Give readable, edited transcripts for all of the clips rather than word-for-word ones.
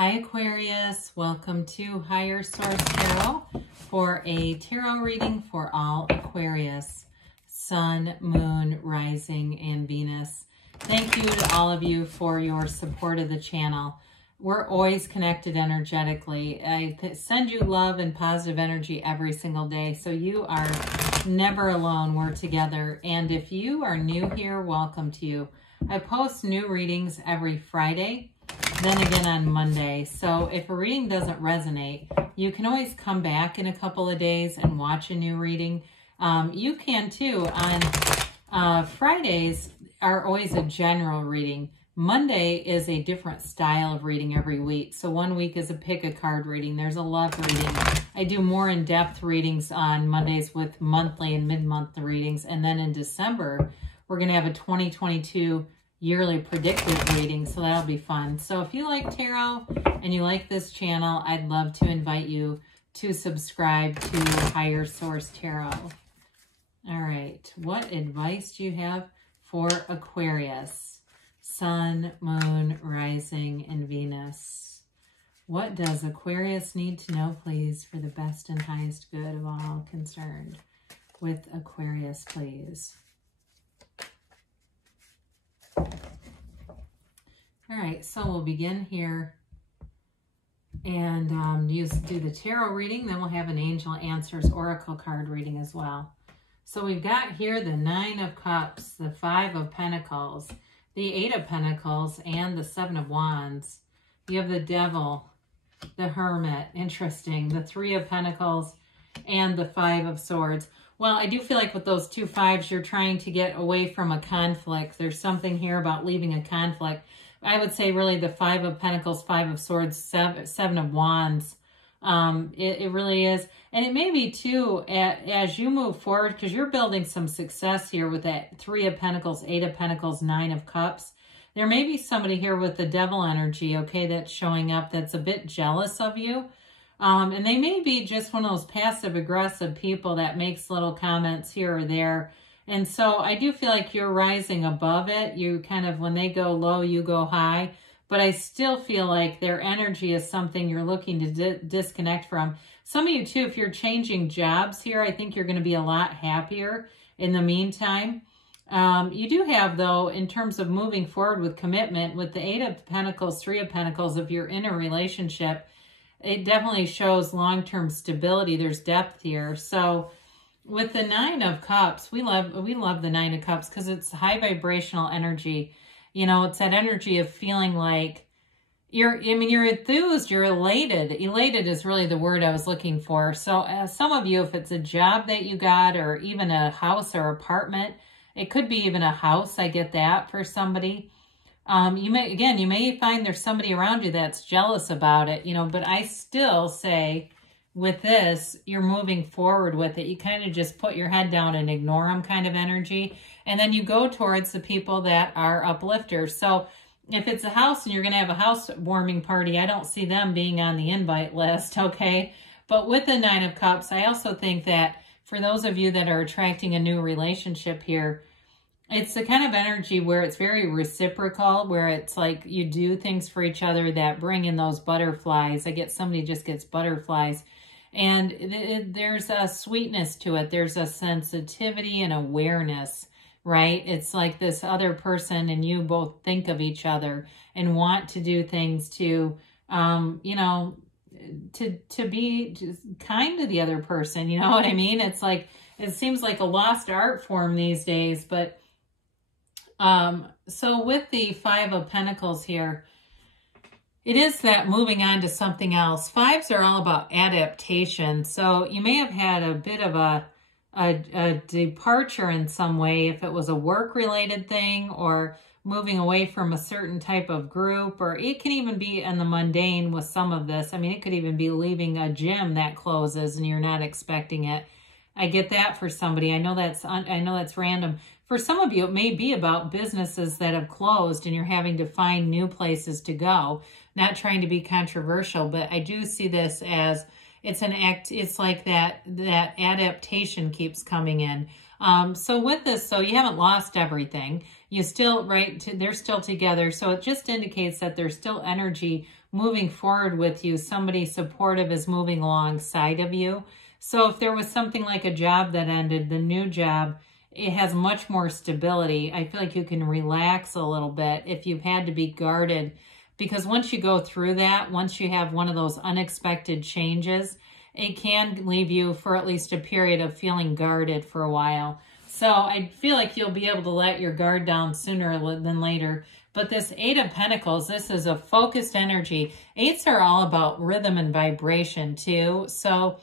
Hi Aquarius, welcome to Higher Source Tarot for a tarot reading for all Aquarius, Sun, Moon, Rising, and Venus. Thank you to all of you for your support of the channel. We're always connected energetically. I send you love and positive energy every single day, so you are never alone. We're together. And if you are new here, welcome to you. I post new readings every Friday, then again on Monday. So if a reading doesn't resonate, you can always come back in a couple of days and watch a new reading. You can too. On Fridays are always a general reading. Monday is a different style of reading every week. So one week is a pick a card reading. There's a love reading. I do more in-depth readings on Mondays with monthly and mid-month readings. And then in December, we're going to have a 2022 yearly predictive reading, so that'll be fun. So if you like tarot and you like this channel, I'd love to invite you to subscribe to Higher Source Tarot. All right, what advice do you have for Aquarius, Sun, Moon, Rising, and Venus? What does Aquarius need to know, please, for the best and highest good of all concerned? With Aquarius, please. All right, so we'll begin here and do the tarot reading. Then we'll have an Angel Answers Oracle card reading as well. So we've got here the Nine of Cups, the Five of Pentacles, the Eight of Pentacles, and the Seven of Wands. You have the Devil, the Hermit, interesting, the Three of Pentacles, and the Five of Swords. Well, I do feel like with those two fives, you're trying to get away from a conflict. There's something here about leaving a conflict. I would say really the Five of Pentacles, Five of Swords, Seven of Wands. It really is. And it may be too, as you move forward, because you're building some success here with that Three of Pentacles, Eight of Pentacles, Nine of Cups. There may be somebody here with the Devil energy, okay, that's showing up that's a bit jealous of you. And they may be just one of those passive-aggressive people that makes little comments here or there. And so I do feel like you're rising above it. You kind of, when they go low, you go high. But I still feel like their energy is something you're looking to disconnect from. Some of you, too, if you're changing jobs here, I think you're going to be a lot happier in the meantime. You do have, though, in terms of moving forward with commitment, with the Eight of Pentacles, Three of Pentacles, if you're in a relationship, it definitely shows long-term stability. There's depth here. So with the Nine of Cups, we love the Nine of Cups because it's high vibrational energy. You know, it's that energy of feeling like you're enthused, you're elated. Elated is really the word I was looking for. So some of you, if it's a job that you got or even a house or apartment, it could be even a house. I get that for somebody. You may find there's somebody around you that's jealous about it, you know, but I still say with this, you're moving forward with it. You kind of just put your head down and ignore them kind of energy. And then you go towards the people that are uplifters. So if it's a house and you're going to have a housewarming party, I don't see them being on the invite list, okay? But with the Nine of Cups, I also think that for those of you that are attracting a new relationship here, it's the kind of energy where it's very reciprocal, where it's like you do things for each other that bring in those butterflies. Somebody just gets butterflies. And there's a sweetness to it. There's a sensitivity and awareness, right? It's like this other person and you both think of each other and want to do things to, you know, to be just kind to the other person. You know what I mean? It's like, it seems like a lost art form these days, but so with the Five of Pentacles here, it is that moving on to something else. Fives are all about adaptation. So you may have had a bit of a departure in some way, if it was a work-related thing or moving away from a certain type of group, or it can even be in the mundane with some of this. I mean, it could even be leaving a gym that closes and you're not expecting it. I get that for somebody. I know that's random. For some of you, it may be about businesses that have closed and you're having to find new places to go. Not trying to be controversial, but I do see this as it's an act. It's like that adaptation keeps coming in. So with this, so you haven't lost everything. You still, right, they're still together. So it just indicates that there's still energy moving forward with you. Somebody supportive is moving alongside of you. So if there was something like a job that ended, the new job, it has much more stability. I feel like you can relax a little bit if you've had to be guarded. Because once you go through that, once you have one of those unexpected changes, it can leave you for at least a period of feeling guarded for a while. So I feel like you'll be able to let your guard down sooner than later. But this Eight of Pentacles, this is a focused energy. Eights are all about rhythm and vibration too. So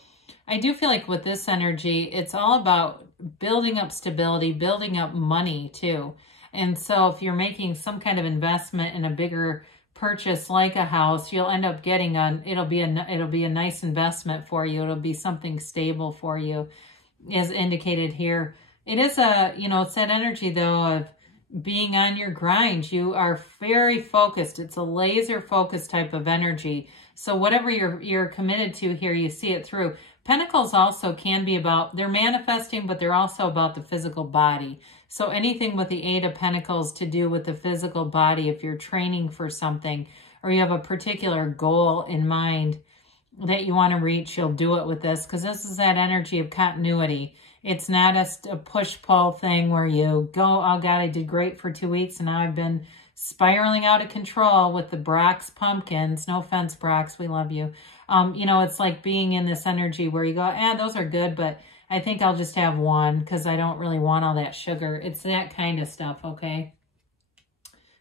I do feel like with this energy, it's all about building up stability, building up money too. And so if you're making some kind of investment in a bigger purchase like a house, you'll end up getting it'll be a nice investment for you. It'll be something stable for you, as indicated here. It is it's that energy though of being on your grind. You are very focused. It's a laser focused type of energy. So whatever you're committed to here, you see it through. Pentacles also can be about, they're manifesting, but they're also about the physical body. So anything with the Eight of Pentacles to do with the physical body, if you're training for something or you have a particular goal in mind that you want to reach, you'll do it with this, because this is that energy of continuity. It's not a push-pull thing where you go, oh God, I did great for 2 weeks and now I've been spiraling out of control with the Brock's pumpkins. No offense, Brock's, we love you. It's like being in this energy where you go, those are good, but I think I'll just have one because I don't really want all that sugar. It's that kind of stuff, okay?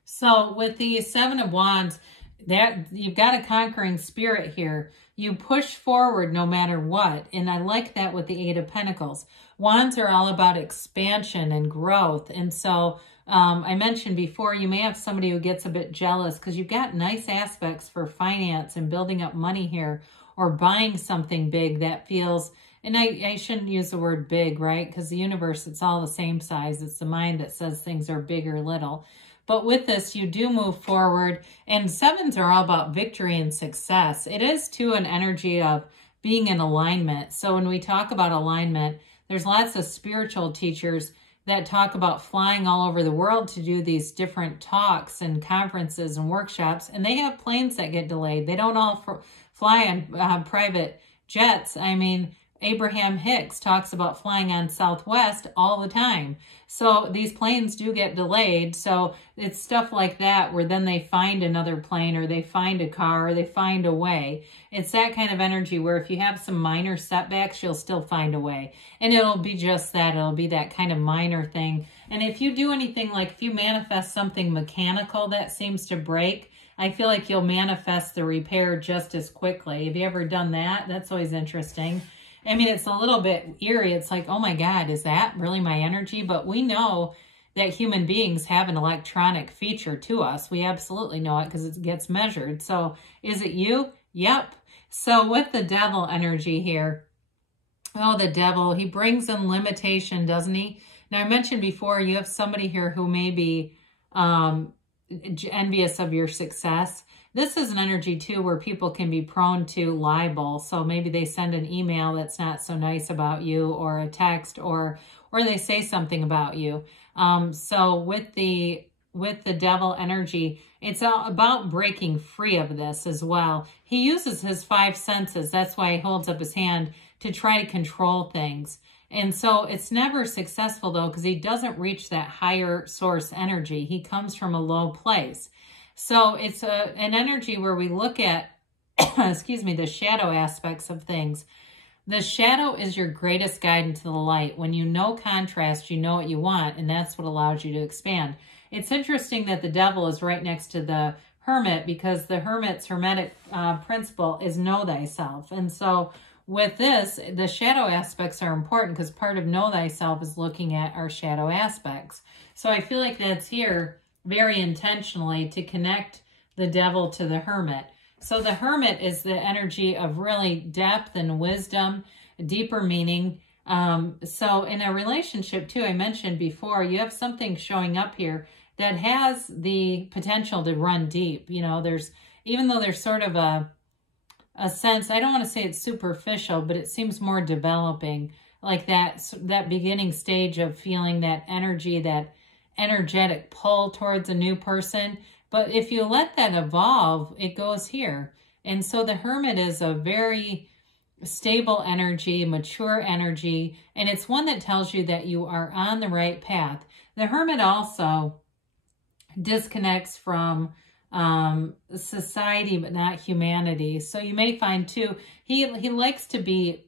So with the Seven of Wands, that you've got a conquering spirit here. You push forward no matter what. And I like that with the Eight of Pentacles. Wands are all about expansion and growth. And so I mentioned before, you may have somebody who gets a bit jealous because you've got nice aspects for finance and building up money here, or buying something big that feels, and I shouldn't use the word big, right? Because the universe, it's all the same size. It's the mind that says things are big or little. But with this, you do move forward. And sevens are all about victory and success. It is, too, an energy of being in alignment. So when we talk about alignment, there's lots of spiritual teachers that talk about flying all over the world to do these different talks and conferences and workshops. And they have planes that get delayed. They don't all fly on private jets. I mean, Abraham Hicks talks about flying on Southwest all the time. So these planes do get delayed. So it's stuff like that where then they find another plane, or they find a car, or they find a way. It's that kind of energy where if you have some minor setbacks, you'll still find a way. And it'll be just that. It'll be that kind of minor thing. And if you do anything, like if you manifest something mechanical that seems to break, I feel like you'll manifest the repair just as quickly. Have you ever done that? That's always interesting. I mean, it's a little bit eerie. It's like, oh my God, is that really my energy? But we know that human beings have an electronic feature to us. We absolutely know it because it gets measured. So is it you? Yep. So with the Devil energy here, oh, the Devil, he brings in limitation, doesn't he? Now, I mentioned before, you have somebody here who may be envious of your success. This is an energy too where people can be prone to libel. So maybe they send an email that's not so nice about you, or a text, or they say something about you. So with the Devil energy, it's all about breaking free of this as well. He uses his five senses. That's why he holds up his hand to try to control things. And so it's never successful though, because he doesn't reach that higher source energy. He comes from a low place. So it's an energy where we look at, excuse me, the shadow aspects of things. The shadow is your greatest guide into the light. When you know contrast, you know what you want, and that's what allows you to expand. It's interesting that the Devil is right next to the Hermit, because the Hermit's hermetic principle is know thyself. And so with this, the shadow aspects are important, because part of know thyself is looking at our shadow aspects. So I feel like that's here very intentionally to connect the Devil to the Hermit. So the Hermit is the energy of really depth and wisdom, deeper meaning. So in a relationship too, I mentioned before, you have something showing up here that has the potential to run deep. You know, even though there's sort of a sense, I don't want to say it's superficial, but it seems more developing, like that beginning stage of feeling that energy that energetic pull towards a new person. But if you let that evolve, it goes here. And so the Hermit is a very stable energy, mature energy, and it's one that tells you that you are on the right path. The Hermit also disconnects from society, but not humanity. So you may find too, he likes to be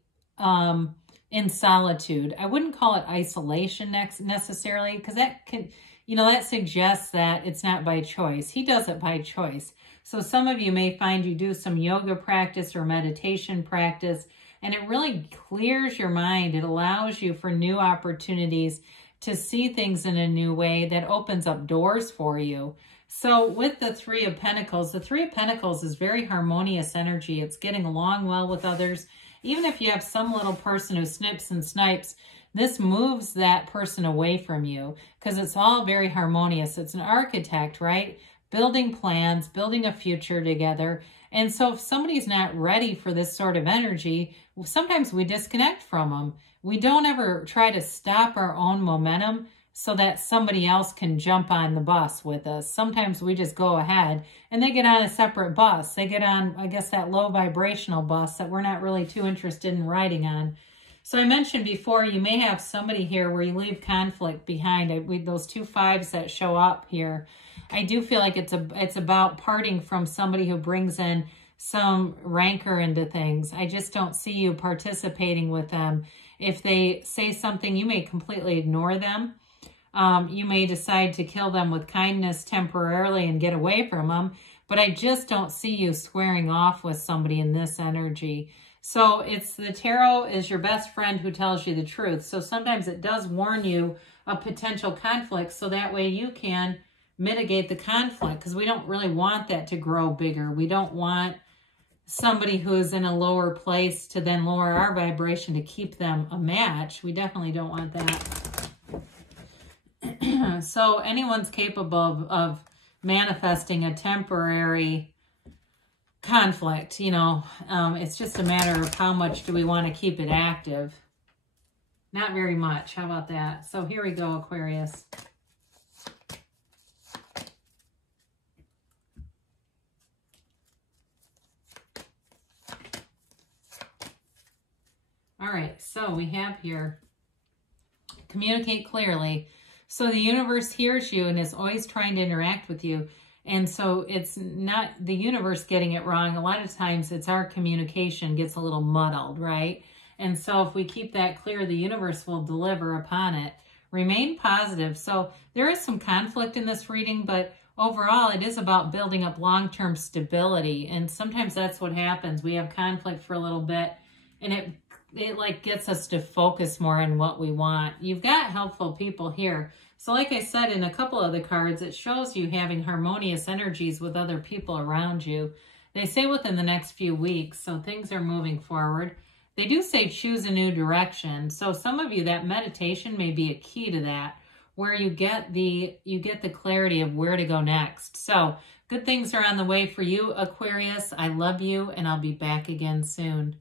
in solitude. I wouldn't call it isolation necessarily, because that can, that suggests that it's not by choice. He does it by choice. So some of you may find you do some yoga practice or meditation practice, and it really clears your mind. It allows you for new opportunities to see things in a new way that opens up doors for you. So with the Three of Pentacles, the Three of Pentacles is very harmonious energy. It's getting along well with others. Even if you have some little person who snips and snipes, this moves that person away from you because it's all very harmonious. It's an architect, right? Building plans, building a future together. And so if somebody's not ready for this sort of energy, sometimes we disconnect from them. We don't ever try to stop our own momentum so that somebody else can jump on the bus with us. Sometimes we just go ahead and they get on a separate bus. They get on, I guess, that low vibrational bus that we're not really too interested in riding on. So I mentioned before, you may have somebody here where you leave conflict behind. With those 2 5s that show up here, I do feel like it's about parting from somebody who brings in some rancor into things. I just don't see you participating with them. If they say something, you may completely ignore them. You may decide to kill them with kindness temporarily and get away from them. But I just don't see you squaring off with somebody in this energy. So it's the tarot is your best friend who tells you the truth. So sometimes it does warn you of potential conflict so that way you can mitigate the conflict, because we don't really want that to grow bigger. We don't want somebody who's in a lower place to then lower our vibration to keep them a match. We definitely don't want that. So anyone's capable of manifesting a temporary conflict, it's just a matter of how much do we want to keep it active. Not very much. How about that? So here we go, Aquarius. All right, so we have here, communicate clearly. So the universe hears you and is always trying to interact with you. And so it's not the universe getting it wrong. A lot of times it's our communication gets a little muddled, right? And so if we keep that clear, the universe will deliver upon it. Remain positive. So there is some conflict in this reading, but overall it is about building up long-term stability. And sometimes that's what happens. We have conflict for a little bit and it like gets us to focus more on what we want. You've got helpful people here. So like I said, in a couple of the cards, it shows you having harmonious energies with other people around you. They say within the next few weeks, so things are moving forward. They do say choose a new direction. So some of you, that meditation may be a key to that, where you get the clarity of where to go next. So good things are on the way for you, Aquarius. I love you, and I'll be back again soon.